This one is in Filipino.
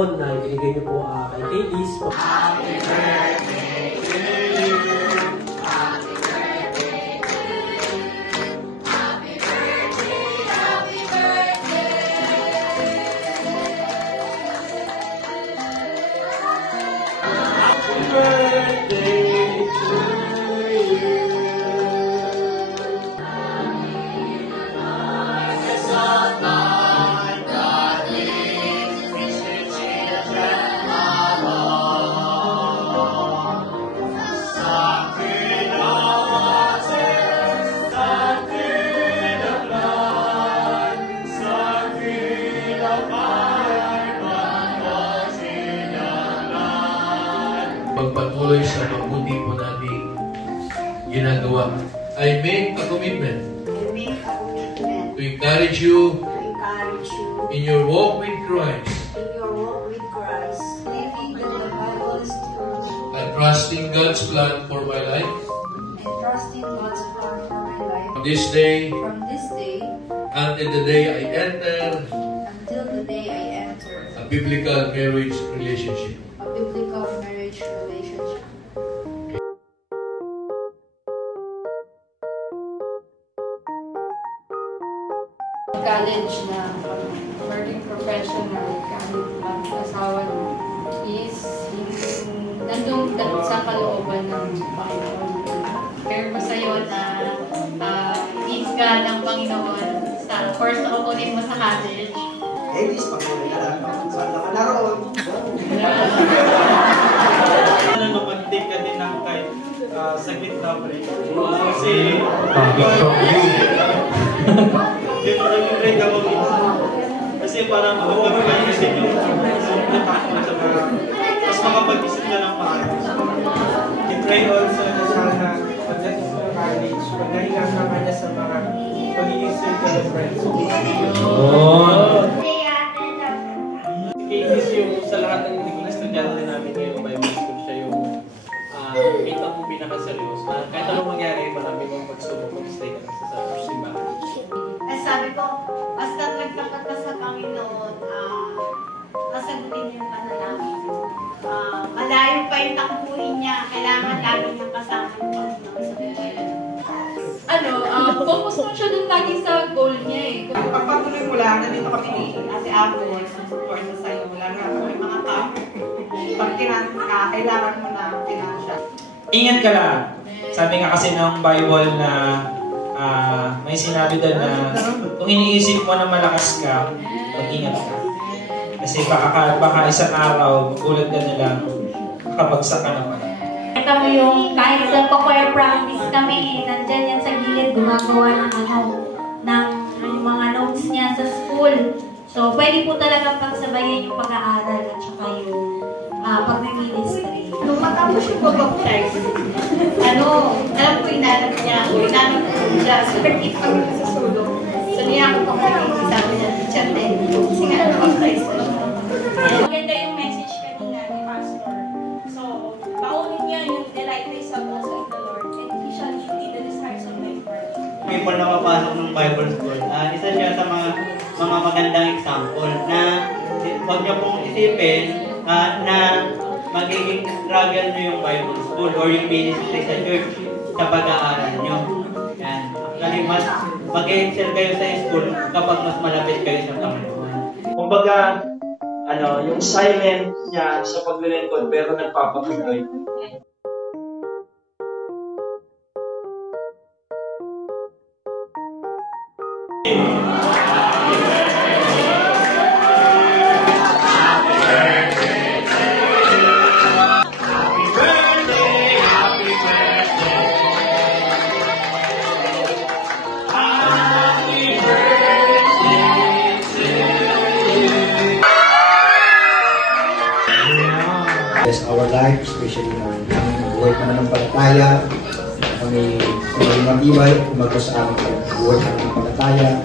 pagkakataon na ibinigay niyo po kay Kaylis. Happy birthday to you! Happy birthday to you! Happy birthday! Happy birthday! Happy birthday to you! Pagpatuloy sa mabuti po nating ginagawa. I make a commitment to encourage you in your walk with Christ and trusting God's plan for my life. From this day until the day I enter a biblical marriage relationship. College na working professional kahit mag-asawa is nandun sa kalooban ng Panginoon. Pero masayo na iisga ng Panginoon sa course na kukunin mo sa college. Eh, please, pag-uwi na lang. Saan naman naroon? Napag-take ka din ng kahit saglit na break. Kasi hindi mo naging break ako minsan. Kasi parang magkakaroon kasi yung natakot sa mga mas makapag-isip na ng maayos. I-pray also na sana pagdating sa college, pagkahinga ka kanya sa mga pagiging circle of friends. Kaylis yung sa lahat ng naging estudyante namin ngayong Bible School, siya yung kita mo pinakaseryoso. Kahit anong mangyari, marami mong pagsubok, mag-stay ka sa simbahan. Sabi ko, basta nagtapat ka sa Panginoon, kasagutin yung panalangin. Malayo pa yung takbuhin niya, kailangan lagi niyang kasama yung Panginoon sa buhay. Focus mo siya dun lagi sa goal niya eh. Pagpatuloy mo lang, nandito kami ni Ate Apple, support na sa'yo. Wala nga kami mga tao. Pag kailangan mo na financial. Ingat ka lang. Sabi nga kasi ng Bible na may sinabi doon na kung iniisip mo na malakas ka, mag-ingat ka. Kasi baka isang araw, magulat ka na lang, makabagsak ka naman. Ito mo yung kahit sa choir practice kami, nandyan yan sa gilid, gumagawa ng mga notes niya sa school. So, pwede po talaga pagsabayan yung pag-aaral at saka yung pag-ministry. Nung matapos yung pag-baptize, alam ko inanap niya ako, inanap ko siya. So, nag-keep kami sa sulong. So, niya ako sabi niya, teacher din. Kasi nga, na-baptize ko. Maganda yung message kanina ni Pastor. So, paunin niya yung delight is also in the Lord and He shall give thee the desires of my heart. May Paul na papasok ng Bible School. Isa siya sa mga magandang example na huwag niyo pong isipin na magiging struggle niyo yung Bible School or yung ministry sa church sa pag-aaral niyo. Yan. Actually, mas mag-excel kayo sa school kapag mas malapit kayo sa Panginoon. Kumbaga, yung silent niya sa paglilingkod pero nagpapatuloy. Bless our life, especially ng buhay pananampalataya. Kami matibay, umaga sa aming buhay pananampalataya.